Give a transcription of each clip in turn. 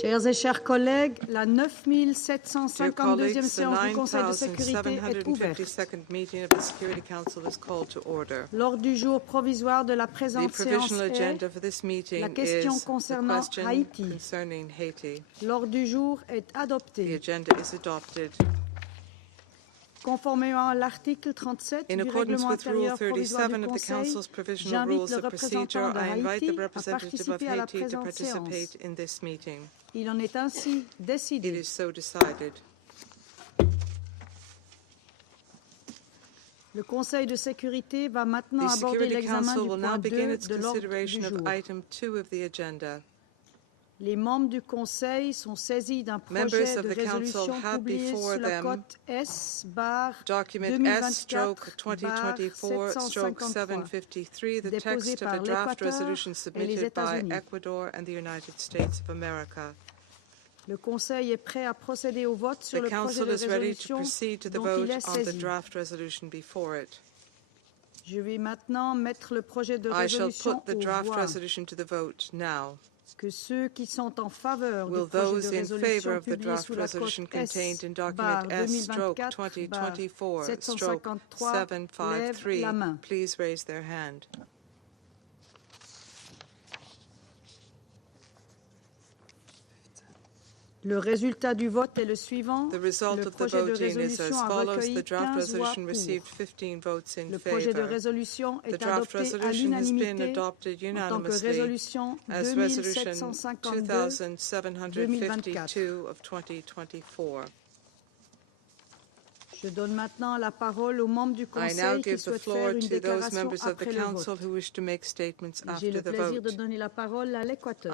Chers et chers collègues, la 9752e séance du Conseil de sécurité est ouverte. L'ordre du jour provisoire de la présente séance est la question concernant Haïti. L'ordre du jour est adopté. Conformément à l'article 37 du règlement intérieur provisoire du Conseil, j'invite le représentant de Haïti à participer à la présente séance. Il en est ainsi décidé. Le Conseil de sécurité va maintenant aborder l'examen du point 2 de l'ordre du jour. Les membres du Conseil sont saisis d'un projet de résolution publié sous la cote S/2024/753 déposé par l'Équateur et les États-Unis. Le Conseil est prêt à procéder au vote sur le projet de résolution dont il est saisi. Je vais maintenant mettre le projet de résolution au vote. Que ceux qui sont en faveur du projet de résolution publié sous la cote S/2024/753 lèvent la main. Le résultat du vote est le suivant. Le projet de résolution a recueilli 15 voix pour. Le projet de résolution est adopté à l'unanimité en tant que résolution 2752-2024. Je donne maintenant la parole aux membres du Conseil qui souhaitent faire une déclaration après le vote. J'ai le plaisir de donner la parole à l'Équateur.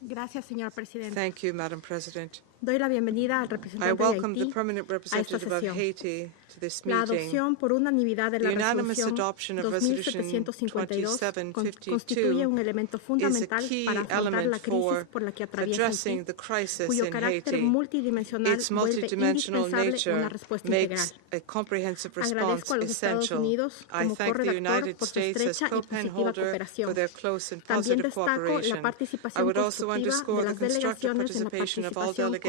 Gracias, señor presidente. Thank you, Madam President. Doy la bienvenida al I representante welcome de the Haití permanent a representative esta of sesión. Haiti to this La meeting. adopción por unanimidad de la The unanimous resolución adoption of Resolution 2752 2752 constituye un elemento is a fundamental key para afrontar element la crisis for por la que atraviesa addressing Haití, the crisis cuyo in carácter Haiti. multidimensional Its vuelve multidimensional indispensable una nature respuesta makes integral. a comprehensive Agradezco response a los Estados essential. Unidos I como thank the corredactor United por su States as estrecha y positiva co-penholder cooperación. for their close and También positive destaco la cooperation. I participación would also constructiva de underscore the las constructive delegaciones en la participation of all participación delegations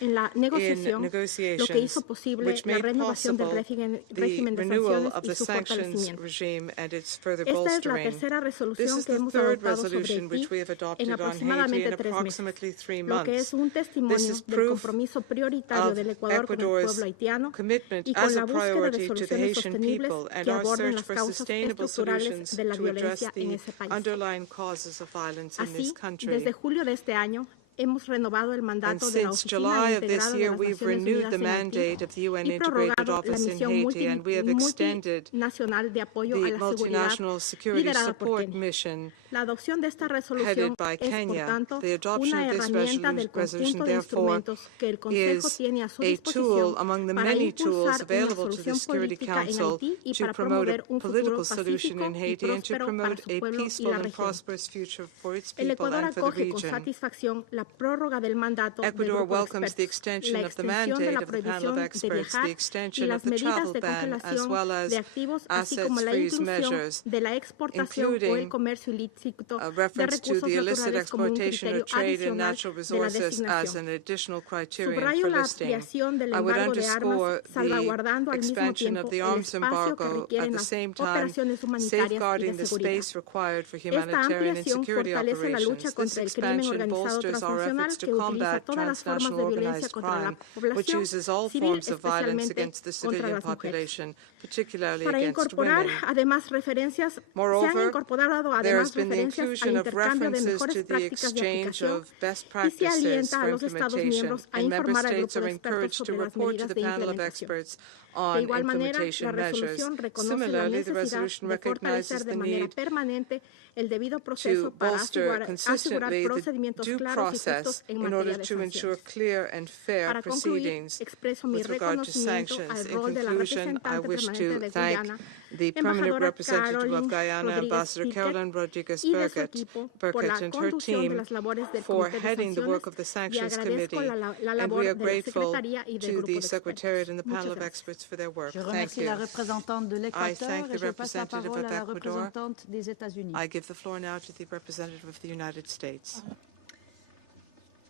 en la negociación, lo que negotiations, hizo posible which la made renovación del possible régimen the de renewal sanciones of y the su sanctions fortalecimiento. regime and its further Esta es la bolstering. tercera This resolución is que the hemos third adoptado sobre resolution which we have Haití en adopted on Haiti in aproximadamente 3 meses, approximately 3 lo que es months. un This testimonio is del proof compromiso prioritario of del Ecuador con el Ecuador's pueblo haitiano commitment y as con la a búsqueda de priority to the soluciones Haitian sostenibles people and que our aborden search las for causas sustainable estructurales solutions de la to address violencia en the ese país. underlying causes of violence in this Así, country. desde julio de este año, hemos renovado el And mandato de la since Oficina July of Integrada this de year, las we've Naciones renewed Unidas the en Haití mandate of the UN y Integrated prorrogado la Office in misión Haiti, and we have extended multinacional de apoyo a the la seguridad multinational security liderada por support Kenia. mission La adopción de esta resolución headed by es, por Kenya. tanto, The adoption una of this herramienta del resolution, conjunto de therefore, instrumentos que el Consejo is tiene a su a tool disposición among the para many tools impulsar una available to the solución Security política en Council Haití y to para promote promover a un political futuro solution pacífico in y Haiti and to próspero para promote su a pueblo y peaceful la and región. prosperous future for its El people Ecuador and for the acoge con region. satisfacción la prórroga del mandato del Ecuador grupo de welcomes the expertos, extension la of the extensión de mandate la of the panel prohibición of de experts, viajar the y extension of las the medidas travel de ban, as congelación well as de activos, así como la assets-freeze inclusión measures, de la exportación o el including comercio ilícito a de reference to recursos the illicit naturales como un exploitation criterio of trade and adicional natural de la resources as designación. an additional criterion Subrayo for la listing. ampliación del I would embargo de armas, underscore the salvaguardando al mismo expansion tiempo of the el arms espacio que embargo, requieren at the las same time operaciones humanitarias y safeguarding de the seguridad. space required for Esta humanitarian and ampliación security fortalece la lucha operations. This contra el crimen expansion organizado bolsters our transnacional efforts to que utiliza combat todas las formas transnational de violencia organized contra la crime, which población uses all civil, forms of violence especialmente against the contra civilian las mujeres. population, particularly Para against incorporar women. además referencias, se han Moreover, incorporado there además has been the referencias al inclusion of intercambio de references mejores to the prácticas de exchange aplicación of best y se practices alienta a for los Estados implementation, miembros a and member informar al states grupo are de expertos encouraged to sobre las report to medidas the de panel of implementación. experts De on igual manera, la implementation measures. resolución reconoce la Similarly, the necesidad resolution de recognizes fortalecer de the manera need permanente el debido proceso to para bolster asegurar consistently the procedimientos due claros y process process en in materia order de to ensure sanciones. clear and fair Para concluir, proceedings expreso mi with regard to reconocimiento sanctions. al In rol de la conclusion, I representante wish permanente to de thank Guyana, the permanent embajadora representative of Caroline Guyana, Rodriguez Ambassador Piquet, Caroline Rodriguez y de su Burkett, equipo por la and her conducción de team las labores del for Comité de heading the Sanciones work of the y Sanctions agradezco Committee, la and we labor are de la grateful Secretaría y del to grupo the de Secretariat and the expertos. panel Muchas of gracias. experts for their work. Je Thank remercie you. la représentante de I l'Équateur thank the et je passe la representative parole of à la Ecuador. représentante des États-Unis. I give the floor now to the representative of the United States.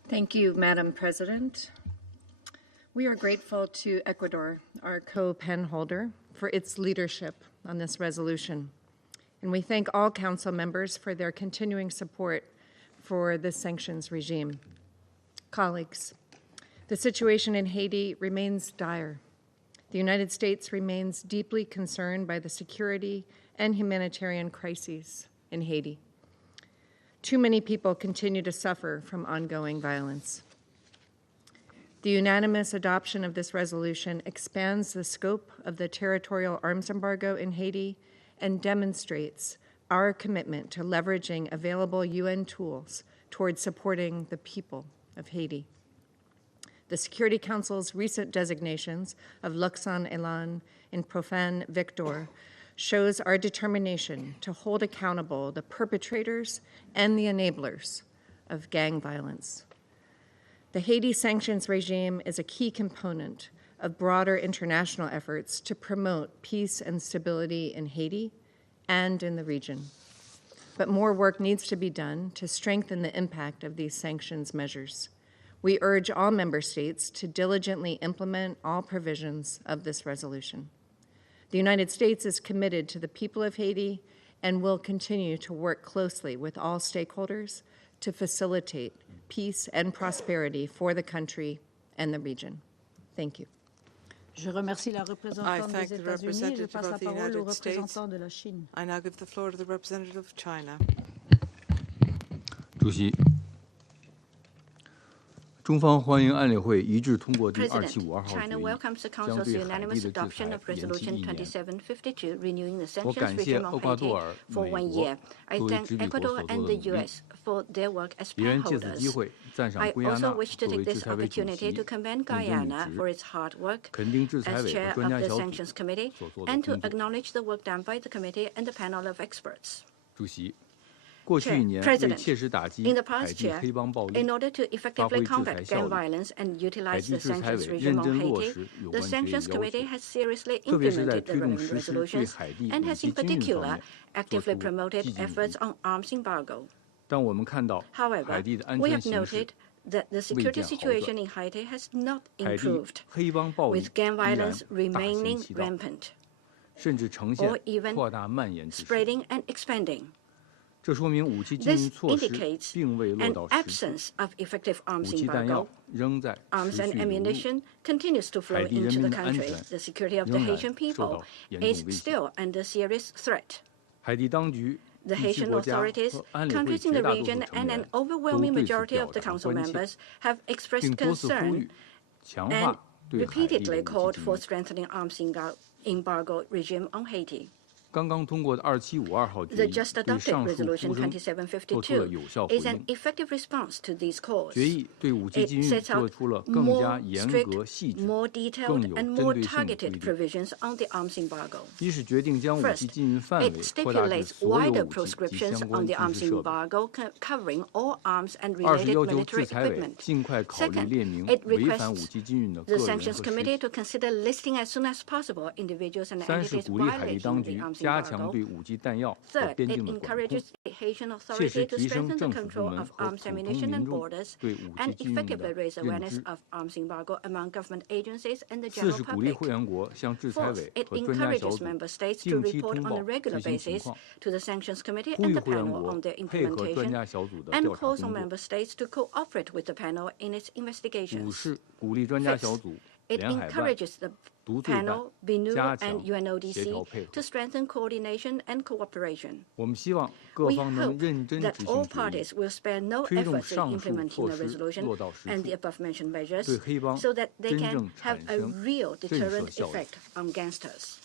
Thank you, Madam President. We are grateful to Ecuador, our co-pen holder, for its leadership on this resolution. And we thank all Council members for their continuing support for the sanctions regime. Colleagues, the situation in Haiti remains dire. The United States remains deeply concerned by the security and humanitarian crises in Haiti. Too many people continue to suffer from ongoing violence. The unanimous adoption of this resolution expands the scope of the territorial arms embargo in Haiti and demonstrates our commitment to leveraging available UN tools towards supporting the people of Haiti. The Security Council's recent designations of Luxon Elan and Profane Victor shows our determination to hold accountable the perpetrators and the enablers of gang violence. The Haiti sanctions regime is a key component of broader international efforts to promote peace and stability in Haiti and in the region. But more work needs to be done to strengthen the impact of these sanctions measures. We urge all member states to diligently implement all provisions of this resolution. The United States is committed to the people of Haiti and will continue to work closely with all stakeholders to facilitate peace and prosperity for the country and the region. Thank you. Je remercie la représentante des États-Unis et je passe la parole au représentant de la Chine. I now give the floor to the representative of China. 主席，中方欢迎安理会一致通过第2752号决 China 议， welcomes the 将 Council's 对海地 unanimous 的制 adoption 裁 of 延期 Resolution 1年。 2752, renewing the 我 sanctions 感谢 regime 厄 on 瓜多 Haiti 尔、 for 美 1国 year. I 作为 thank 执笔国 Ecuador 所做 and 的 the 努力， U.S. for their work as 也愿借此机 pen-holders. 会赞赏 I 圭亚 also 那 wish to 作 take 为制 this 裁委主 opportunity 席 to commend 认真履 Guyana 职， for its hard work 肯定制裁 as 委和 chair 专 of 家 the 小组 Sanctions Committee 所做的 and to 工作。 acknowledge the work done by the committee and the panel of experts. 主席，过去1年 President, 为切实打击 In the 海 past 地 year, 黑帮暴 in 力， order to 发 effectively 挥制裁 combat 效 gang 率， violence and 海 utilize 地 the 制裁 sanctions 委 regime 认 on 真落 Haiti, 实有 the 关决议 Sanctions 要 Committee 求， has seriously 特别是在 implemented the 推动 relevant 实施对 resolutions 海地 and 武 has 器 in 禁运方 particular 面做 actively 出 promoted 积极努 efforts 力。 on arms embargo. 但我们看到海 However, 地的安 we 全 have 形势 noted that the security 未见好 situation 转， in Haiti has not 海地 improved, 黑帮暴力 with gang 依然 violence 大行 remaining 其道， rampant, 甚至呈现 or even 扩大蔓延之势。 spreading and expanding. 这说明武器禁运 This 措施 indicates 并未落 an 到实处， absence of effective 武 arms 器弹药 embargo. 仍在 Arms 持 and 续流入， ammunition continues to flow 海地人 into 民 the 的安 country. 全 The security of the 仍然 Haitian 受 people 到严重 is 威胁。 still under serious threat. 海地当局、 The 地区 Haitian 国家 authorities, 和安理会 countries in 绝 the 大多数 region, 成 and an 员 overwhelming 都对此 majority 表 of the 达 Council 关切， members have expressed 并多次呼 concern 吁强 and 化对海地的 repeatedly 武 called 器禁 for 运。 strengthening arms embargo regime on Haiti. 刚刚通过的2752号决 The 议 just 对 adopted 上述 Resolution 呼声做出了 2752有效回 is an 应。 effective response to these calls. 决议对武器 It 禁运 sets 做 out 出了更 more 加严 strict, 格、细致、 more 更 detailed, 有 and 针 more 对性的规 targeted 定。 provisions on the arms embargo. 一是决定将武 First, 器禁运范 it 围扩大至 stipulates 所有 wider 武器及 proscriptions 相 on 关 the 军 arms 事设备。 embargo, covering all arms and 二是 related 要求 military 制裁委 equipment. 尽快考虑 Second, 列明 it 违反武 requests 器禁运的个 the 人和 Sanctions 实 Committee 体。 to consider listing as soon as possible individuals and 三是 entities 鼓励海地 violating 当 the 局 arms 加强 embargo. 对武器弹药和 Third, 边 it 境的管控， encourages the Haitian 切实 authority to 提升 strengthen the 政府部 control 门 of 和 arms 普通 ammunition 民 and 众 borders 对武器 and 禁运的 effectively raise 认 awareness 知。 of arms embargo among government agencies and the 四 general 是鼓励 public. 会员国向制裁 Fourth, 委 it 和专家小 encourages 组 member states to 定期 report 通 on 报 a regular 最新情 basis 况， to the Sanctions Committee 呼 and 吁 the 会员 panel 国 on their 配合专 implementation 家小组的 and 调查 calls on 工作。 member states to cooperate with the panel in its 五 investigations. 是鼓励专家小组、 It 联海办、 encourages the 独罪办 panel, BNU, 加 and 强协调 UNODC 配合 to。strengthen coordination and cooperation. 我们希望各 We 方能 hope 认真 that 执 all 行决议， parties will spare no 推动 efforts in 上述 implementing 措 the 施 resolution 落到实 and 处， the above-mentioned measures 对黑帮 so that they 真 can 正 have 产 a 生 real 震慑 deterrent 效应。 effect on gangsters.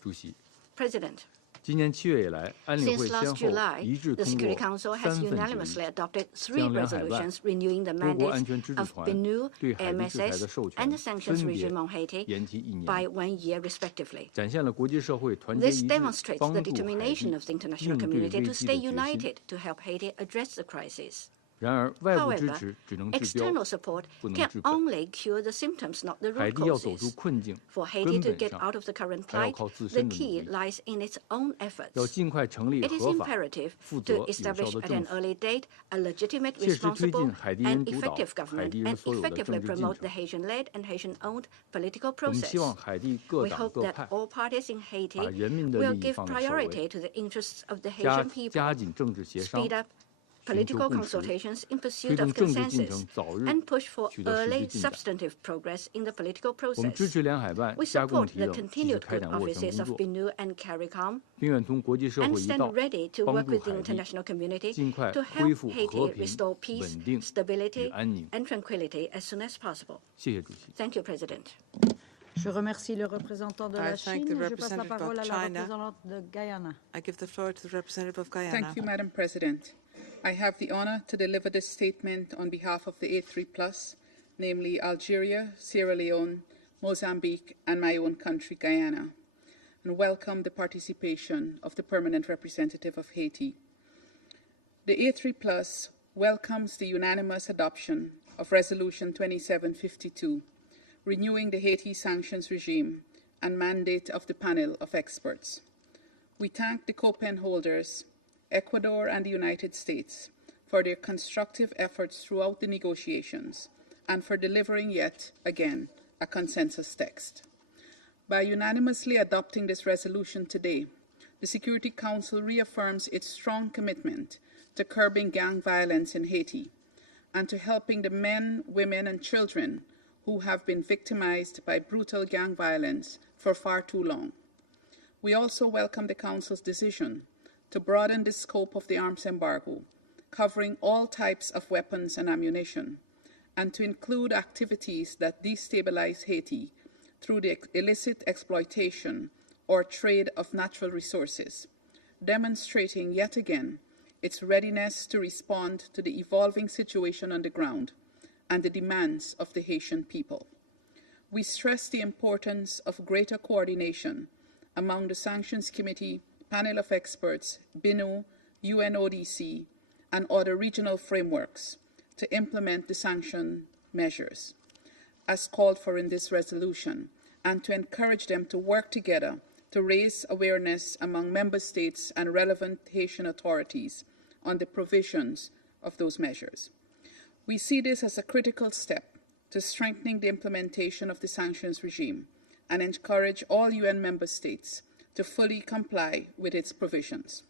主席， President, 今年7月以来，安理 Since 会先 last 后 July, 一致 the 通 Security 过 Council has 3份决 unanimously 议， adopted 3将两海办 resolutions renewing the 多国安 mandates 全支持 of 团 BNU, 对海地制裁的 MSS, 授 and 权 the sanctions 分别 regime on Haiti 延期1 by 年， 1 year respectively. 展现了国际社会团结 This 一致， demonstrates 帮 the 助海 determination 地 of the international 应对 community 危 to 机 stay 的决心。 united to help Haiti address the crisis. 然而，外部支 However, 持只能治标， external support 不能 can 治本。 only cure the symptoms, not the 海 root 地要走出 causes. 困境， For Haiti 根 to 本 get 上 out of the current 还要 plight, 靠自 the 身的努 key 力。 lies in its own 要 efforts. 尽快成立 It is 合法、 imperative 负责、 to 有效 establish 的 at 政 an 府， early date a legitimate, 切实推 responsible, 进海地人 and 主导 effective 海 government 地人 and 所有的 effectively 政治进 promote the 程。 Haitian-led and Haitian-owned political 我们 process. 希望海地各 We 党 hope 各 that 派 all parties in Haiti 把人民的 will 利益 give 放在首位， priority to the interests of the 加 Haitian people, 加紧政治协商， speed up 寻求 political 共识， consultations in 推 pursuit 动 of 政治进 consensus, 程早日 and push for 取得实际 early 进展。 substantive progress in the political 我们支 process. 持两海办 We 加共 support 提 the 等，继续 continued 开 good 展斡旋 offices 工 of 作， BNU and CARICOM, 并愿同国际社 and 会一 stand 道， ready to 帮 work 助 with the 海地 international community 尽快 to 恢 help 复和 Haiti 平、 restore peace, 稳定与 stability, 安宁。 and tranquility as soon as possible. 谢谢主席。 Thank you, President. Je remercie le représentant de I la thank Chine. the Je passe la representative of parole à la China. représentante de Guyana. I give the floor to the representative of Guyana. Thank you, Madam President. I have the honor to deliver this statement on behalf of the A3+, namely Algeria, Sierra Leone, Mozambique, and my own country, Guyana, and welcome the participation of the permanent representative of Haiti. The A3+ welcomes the unanimous adoption of Resolution 2752, renewing the Haiti sanctions regime and mandate of the panel of experts. We thank the co-pen holders, Ecuador and the United States, for their constructive efforts throughout the negotiations and for delivering yet again a consensus text. By unanimously adopting this resolution today, the Security Council reaffirms its strong commitment to curbing gang violence in Haiti and to helping the men, women, and children who have been victimized by brutal gang violence for far too long. We also welcome the Council's decision to broaden the scope of the arms embargo, covering all types of weapons and ammunition, and to include activities that destabilize Haiti through the illicit exploitation or trade of natural resources, demonstrating yet again its readiness to respond to the evolving situation on the ground and the demands of the Haitian people. We stress the importance of greater coordination among the Sanctions Committee, panel of experts, BNU, UNODC, and other regional frameworks to implement the sanction measures, as called for in this resolution, and to encourage them to work together to raise awareness among member states and relevant Haitian authorities on the provisions of those measures. We see this as a critical step to strengthening the implementation of the sanctions regime and encourage all UN member states to fully comply with its provisions.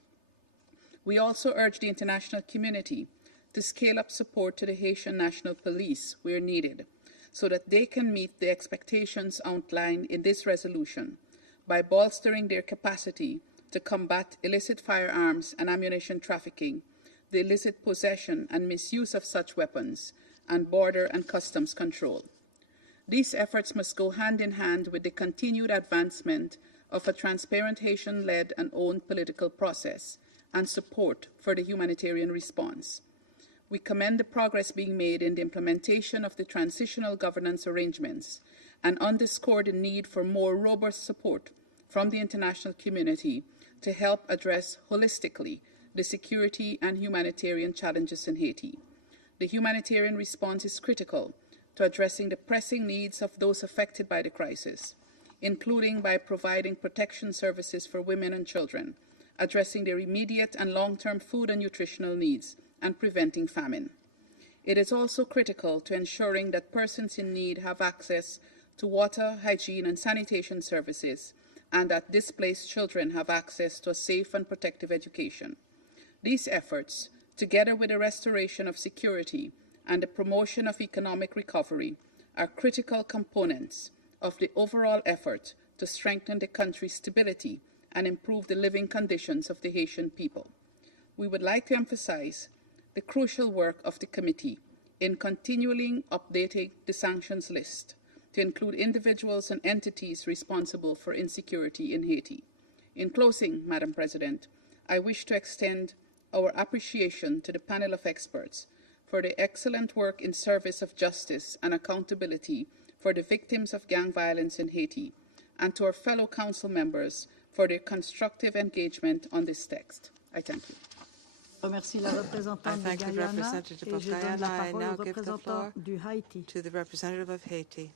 We also urge the international community to scale up support to the Haitian National Police where needed, so that they can meet the expectations outlined in this resolution by bolstering their capacity to combat illicit firearms and ammunition trafficking, the illicit possession and misuse of such weapons, and border and customs control. These efforts must go hand in hand with the continued advancement of a transparent Haitian-led and owned political process and support for the humanitarian response. We commend the progress being made in the implementation of the transitional governance arrangements and underscore the need for more robust support from the international community to help address holistically the security and humanitarian challenges in Haiti. The humanitarian response is critical to addressing the pressing needs of those affected by the crisis, including by providing protection services for women and children, addressing their immediate and long-term food and nutritional needs, and preventing famine. It is also critical to ensuring that persons in need have access to water, hygiene, and sanitation services, and that displaced children have access to a safe and protective education. These efforts, together with the restoration of security and the promotion of economic recovery, are critical components of the overall effort to strengthen the country's stability and improve the living conditions of the Haitian people. We would like to emphasize the crucial work of the committee in continually updating the sanctions list to include individuals and entities responsible for insecurity in Haiti. In closing, Madam President, I wish to extend our appreciation to the panel of experts for their excellent work in service of justice and accountability for the victims of gang violence in Haiti, and to our fellow council members for their constructive engagement on this text. I thank you. Je remercie la représentante de Guyana et je donne la parole au représentant du Haïti. To the representative of Haiti.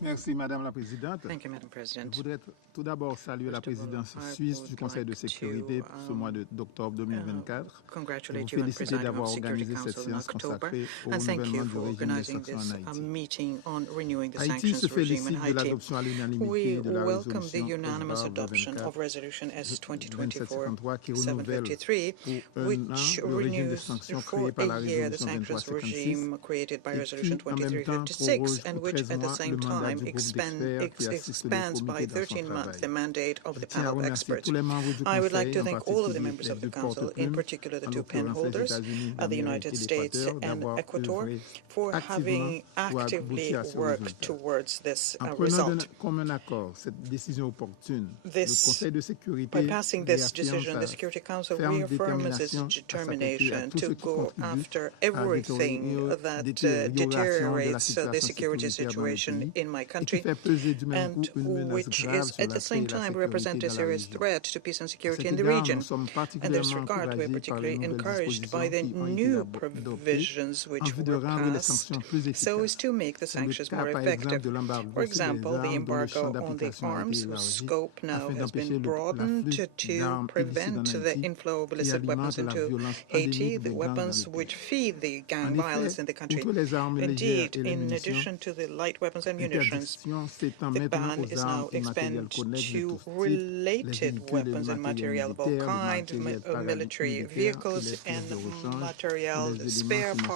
Merci, Madame la Présidente. Thank you, Madam President. Je voudrais tout d'abord saluer la présidence suisse du Conseil de sécurité pour ce mois d'octobre 2024. Congratulate Vous you on féliciter presiding d'avoir of Security organisé cette Council in séance October, consacrée au and thank you renouvellement du for régime des organizing sanctions this en Haïti. meeting on renewing the Haïti se sanctions regime in félicite de Haiti. l'adoption à l'unanimité We de la welcome the résolution unanimous S-24 adoption of Resolution S 2753 qui renouvelle 2024-753, pour un an which le régime de renews sanctions for créé par la a year the résolution sanctions 2356 regime created by et Resolution qui en même temps 2356, proroge and pour which 13 at the mois same le mandat time du groupe d'experts qui assiste le expands by comité dans son 13 months travail. the mandate of the Je tiens à panel of remercier experts. tous les membres du I would like Conseil, to en thank all of the particulier members les of the deux Council, in porte-plumes, particular the en two pen l'occurrence les holders États-Unis of the d'Amérique United et States l'Équateur, and d'avoir Ecuador œuvré for having activement pour actively aboutir à ce worked résultat. towards this En prenant result. comme un accord cette décision opportune, le This, Conseil de by sécurité passing this réaffirme decision, sa the Security Council ferme reaffirms its détermination à s'attaquer à determination tout ce to qui go contribue after à everything that détérioration de la deteriorates the situation security sécuritaire dans le situation pays in my et qui country, fait peser du même and coup une menace which grave is sur at la the paix same et la time sécurité represent a dans la serious région. threat to peace and À security cet in the égard, region. nous sommes In this particulièrement regard, we are encouragés par les particularly nouvelles encouraged by the dispositions qui ont été new adoptées provisions en which vue de were rendre les passed sanctions plus so as efficaces. to make the C'est le sanctions cas, more par exemple, effective. de l'embargo For sur les example, the armes dont le champ embargo on the d'application a été arms, whose élargi scope now afin has d'empêcher been broadened l'afflux to d'armes illicites en prevent the Haïti inflow of qui illicit weapons alimente la into violence Haiti, endémique the des gangs dans weapons le pays. which feed the gang En violence effet, in the country. outre les armes légères Indeed, et les in munitions, addition to the light weapons and munitions, l'interdiction s'étend the maintenant ban aux is armes now et matériels expanded connexes de to tous types, les related véhicules et le weapons and matériel material of all militaire, le kinds, matériel military paramilitaire et vehicles les pièces and de rechange, material les éléments spare subventionnés,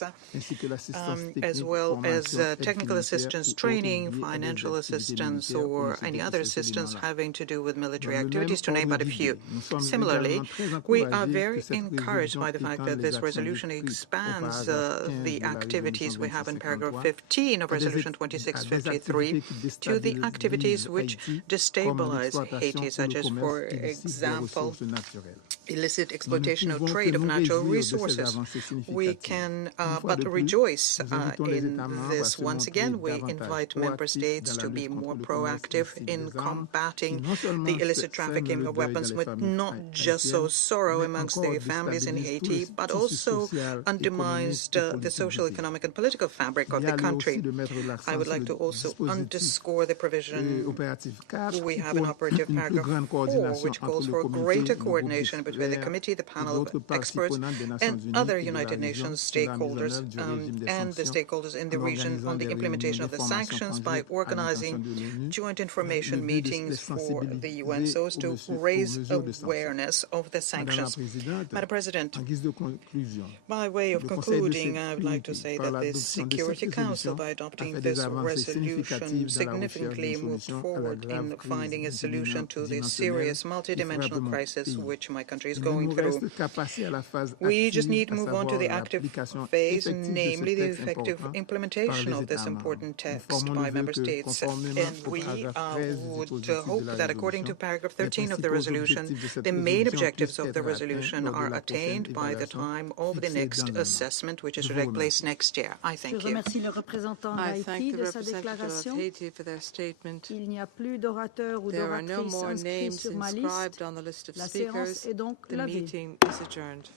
parts, ainsi que l'assistance as technique, well as formation, aide technical financière assistance, ou autres training, liées à des financial activités assistance, militaires or pour ne any citer other que ces assistance éléments-là. having to do with Dans military le même activities, to name ordre but a few. d'idée, nous sommes Similarly, également très we are encouragés que very cette encouraged résolution by the fact étende that les this actions resolution décrites au expands paragraphe 15 the de la activities résolution we have in paragraph 2653 15 of à des Resolution activités 2653 qui to the déstabilisent activities which Haïti, comme destabilize l'exploitation Haiti, ou such le as, commerce for illicite des example, ressources naturelles. illicit Nous ne exploitation or pouvons que trade of nous natural réjouir de ces resources. avancées We significatives. can Une fois de but plus, rejoice nous invitons les in États membres à this. se Once montrer again, we davantage invite member proactifs states dans la to be lutte contre more le commerce proactive illicite in des armes, qui combating non seulement the illicit sème trafficking le of deuil dans weapons, les with familles not just so haïtiennes, sorrow mais amongst encore the families in déstabilise tout Haiti, le but tissu also social, undermines économique et the politique social, du pays. economic, and political fabric of Il y the a lieu aussi country. de mettre I l'accent would sur like le to also dispositif underscore the provision opératif 4 we qui have in prône operative une plus paragraph grande 4, coordination which entre calls le for comité, greater le groupe coordination between the d'experts committee, the et panel of d'autres parties experts, prenantes des Nations and Unies other et de la United région Nations sur la mise en stakeholders œuvre du régime des and the sanctions stakeholders in the en region organisant on the des réunions implementation of the d'information sanctions by conjointes à organizing l'intention de l'ONU joint dans le information but de les meetings for the UN sensibiliser so as to raise mesures de sanctions. awareness of the Madame la sanctions. Présidente, Madam President, en guise de conclusion, by way of le Conseil de concluding, I would like to sécurité, say par that the l'adoption de cette Security Council, résolution, by a adopting fait des this avancées resolution, significatives dans la recherche significantly d'une moved solution à la forward grave in crise finding a solution to the multidimensionnelle serious qui multidimensional frappe mon crisis pays. which my country is Il ne going nous through. reste qu'à passer à la phase We just active, need to à move on to savoir the active l'application phase, effective de ce namely the texte effective important par implementation les of this États membres. important Nous text formons by le vœu member que, states, conformément and au we paragraphe 13 du would dispositif de hope la that according to résolution, paragraph les 13 of the principaux resolution, objectifs de cette the main résolution objectives puissent of the être atteints resolution lors de are la prochaine attained by the évaluation time of the fixée next dans un an. assessment, which is Je to vous take place remercie. next year. I Je thank you. remercie le représentant I d'Haïti thank the de sa representative of déclaration. Haiti for their statement. Il n'y a plus d'orateurs ou There are no d'oratrices more inscrits names sur ma liste. inscribed on the list of La séance speakers. est donc The levée. meeting is adjourned.